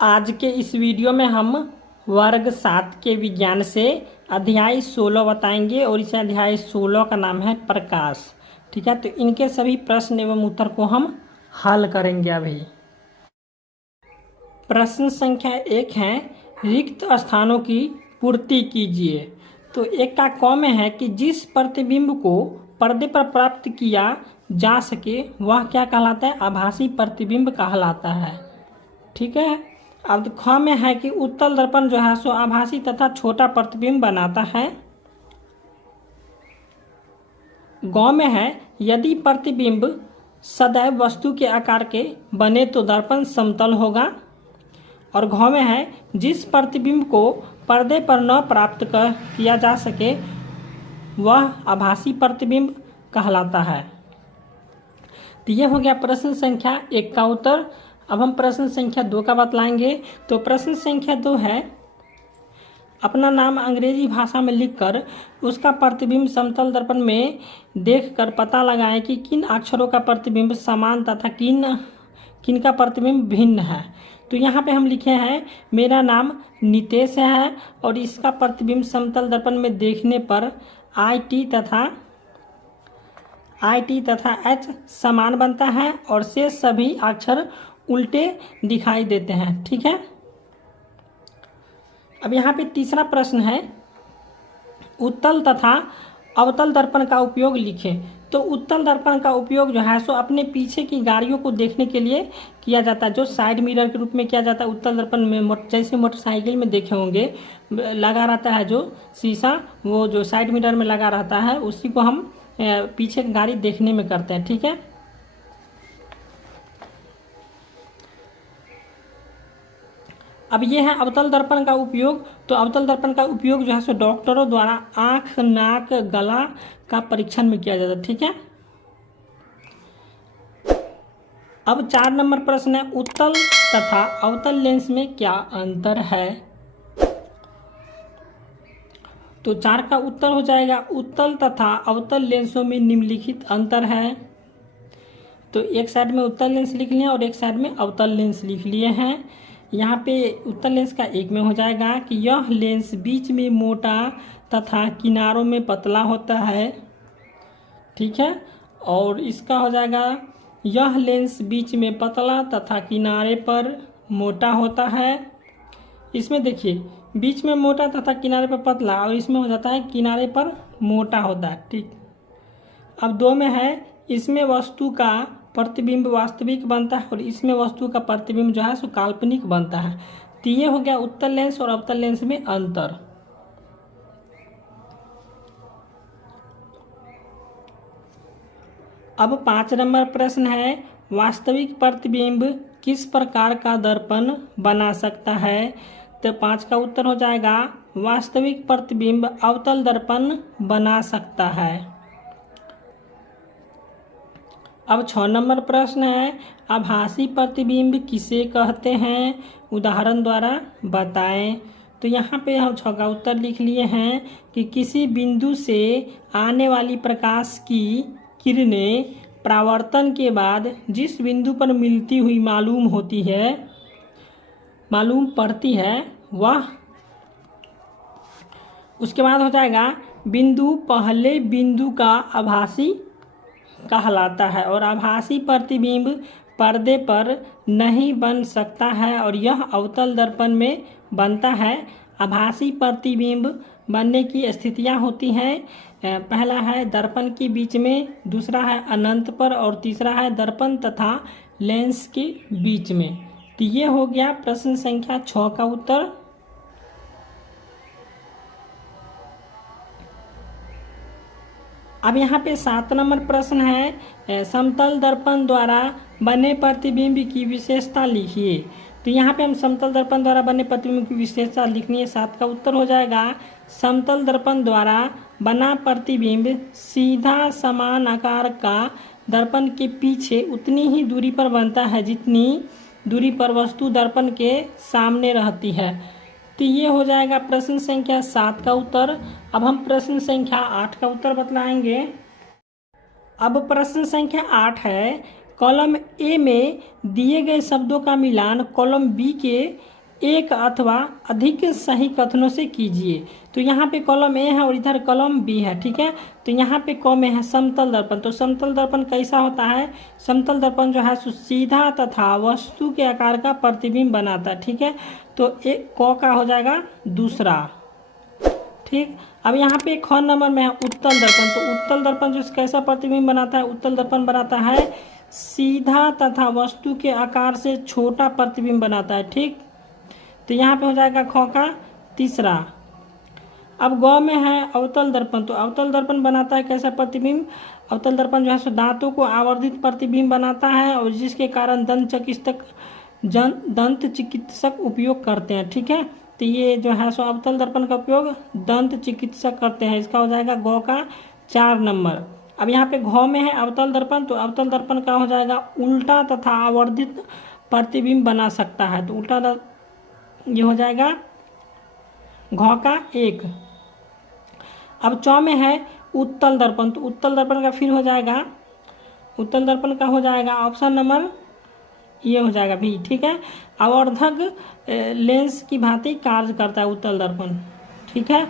आज के इस वीडियो में हम वर्ग 7 के विज्ञान से अध्याय 16 बताएंगे और इस अध्याय 16 का नाम है प्रकाश। ठीक है, तो इनके सभी प्रश्न एवं उत्तर को हम हल करेंगे। अभी प्रश्न संख्या 1 है, रिक्त स्थानों की पूर्ति कीजिए। तो एक का कॉ में है कि जिस प्रतिबिंब को पर्दे पर प्राप्त किया जा सके वह क्या कहलाता है? आभासी प्रतिबिंब कहलाता है। ठीक है, अब ख में है कि उत्तल दर्पण जो है सो आभासी तथा छोटा प्रतिबिंब बनाता है। ग में है यदि प्रतिबिंब सदैव वस्तु के आकार के बने तो दर्पण समतल होगा। और घ में है जिस प्रतिबिंब को पर्दे पर न प्राप्त किया जा सके वह आभासी प्रतिबिंब कहलाता है। तो यह हो गया प्रश्न संख्या 1 का उत्तर। अब हम प्रश्न संख्या 2 का बतलाएंगे। तो प्रश्न संख्या 2 है, अपना नाम अंग्रेजी भाषा में लिखकर उसका प्रतिबिंब समतल दर्पण में देखकर पता लगाएं कि किन अक्षरों का प्रतिबिंब समान तथा किन का प्रतिबिंब भिन्न है। तो यहाँ पे हम लिखे हैं मेरा नाम नितेश है और इसका प्रतिबिंब समतल दर्पण में देखने पर आई तथा एच समान बनता है और से सभी अक्षर उल्टे दिखाई देते हैं। ठीक है, अब यहाँ पे तीसरा प्रश्न है, उत्तल तथा अवतल दर्पण का उपयोग लिखें। तो उत्तल दर्पण का उपयोग जो है सो अपने पीछे की गाड़ियों को देखने के लिए किया जाता है, जो साइड मिरर के रूप में किया जाता है। उत्तल दर्पण में जैसे मोटरसाइकिल में देखे होंगे लगा रहता है जो शीशा, वो जो साइड मिरर में लगा रहता है उसी को हम पीछे गाड़ी देखने में करते हैं। ठीक है, अब ये है अवतल दर्पण का उपयोग। तो अवतल दर्पण का उपयोग जो है सो डॉक्टरों द्वारा आंख, नाक, गला का परीक्षण में किया जाता है। ठीक है, अब 4 नंबर प्रश्न है, उत्तल तथा अवतल लेंस में क्या अंतर है? तो 4 का उत्तर हो जाएगा, उत्तल तथा अवतल लेंसों में निम्नलिखित अंतर है। तो एक साइड में उत्तल लेंस लिख लिया और एक साइड में अवतल लेंस लिख लिए हैं। यहाँ पे उत्तल लेंस का एक में हो जाएगा कि यह लेंस बीच में मोटा तथा किनारों में पतला होता है। ठीक है, और इसका हो जाएगा यह लेंस बीच में पतला तथा किनारे पर मोटा होता है। इसमें देखिए बीच में मोटा तथा किनारे पर पतला और इसमें हो जाता है किनारे पर मोटा होता है। ठीक, अब 2 में है इसमें वस्तु का प्रतिबिंब वास्तविक बनता है और इसमें वस्तु का प्रतिबिंब जो है सो काल्पनिक बनता है। तो ये हो गया उत्तल लेंस और अवतल लेंस में अंतर। अब 5 नंबर प्रश्न है, वास्तविक प्रतिबिंब किस प्रकार का दर्पण बना सकता है? तो 5 का उत्तर हो जाएगा, वास्तविक प्रतिबिंब अवतल दर्पण बना सकता है। अब 6 नंबर प्रश्न है, आभासी प्रतिबिंब किसे कहते हैं? उदाहरण द्वारा बताएं। तो यहाँ पे हम 6 का उत्तर लिख लिए हैं कि किसी बिंदु से आने वाली प्रकाश की किरणें परावर्तन के बाद जिस बिंदु पर मिलती हुई मालूम पड़ती है वह, उसके बाद हो जाएगा बिंदु पहले बिंदु का आभासी कहलाता है और आभासी प्रतिबिंब पर्दे पर नहीं बन सकता है और यह अवतल दर्पण में बनता है। आभासी प्रतिबिंब बनने की स्थितियां होती हैं, पहला है दर्पण के बीच में, दूसरा है अनंत पर और तीसरा है दर्पण तथा लेंस के बीच में। तो ये हो गया प्रश्न संख्या 6 का उत्तर। अब यहाँ पे 7 नंबर प्रश्न है, समतल दर्पण द्वारा बने प्रतिबिंब की विशेषता लिखिए। तो यहाँ पे हम समतल दर्पण द्वारा बने प्रतिबिंब की विशेषता लिखनी है। 7 का उत्तर हो जाएगा, समतल दर्पण द्वारा बना प्रतिबिंब सीधा समान आकार का दर्पण के पीछे उतनी ही दूरी पर बनता है जितनी दूरी पर वस्तु दर्पण के सामने रहती है। तो ये हो जाएगा प्रश्न संख्या 7 का उत्तर। अब हम प्रश्न संख्या 8 का उत्तर बतलाएंगे। अब प्रश्न संख्या 8 है, कॉलम ए में दिए गए शब्दों का मिलान कॉलम बी के एक अथवा अधिक सही कथनों से कीजिए। तो यहाँ पे कॉलम ए है और इधर कॉलम बी है, ठीक है। तो यहाँ पे क में है समतल दर्पण। तो समतल दर्पण कैसा होता है? समतल दर्पण जो है सीधा तथा वस्तु के आकार का प्रतिबिंब बनाता है, ठीक है। तो एक क का हो जाएगा दूसरा, ठीक। अब यहाँ पे ख नंबर में है उत्तल दर्पण। तो उत्तल दर्पण जो कैसा प्रतिबिंब बनाता है? उत्तल दर्पण बनाता है सीधा तथा वस्तु के आकार से छोटा प्रतिबिंब बनाता है, ठीक। तो यहाँ पे हो जाएगा ख का तीसरा। अब ग में है अवतल दर्पण। तो अवतल दर्पण बनाता है कैसा प्रतिबिंब? अवतल दर्पण जो है सो दांतों को आवर्धित प्रतिबिंब बनाता है और जिसके कारण दंत चिकित्सक उपयोग करते हैं, ठीक है। तो ये जो है सो अवतल दर्पण का उपयोग दंत चिकित्सक करते हैं। इसका हो जाएगा ग का 4 नंबर। अब यहाँ पे घ में है अवतल दर्पण। तो अवतल दर्पण का हो जाएगा उल्टा तथा आवर्धित प्रतिबिंब बना सकता है। तो उल्टा ये हो जाएगा घ का 1। अब च में है उत्तल दर्पण। तो उत्तल दर्पण का फिर हो जाएगा, उत्तल दर्पण का हो जाएगा ऑप्शन नंबर ये हो जाएगा भी, ठीक है। आवर्धक लेंस की भांति कार्य करता है उत्तल दर्पण, ठीक है।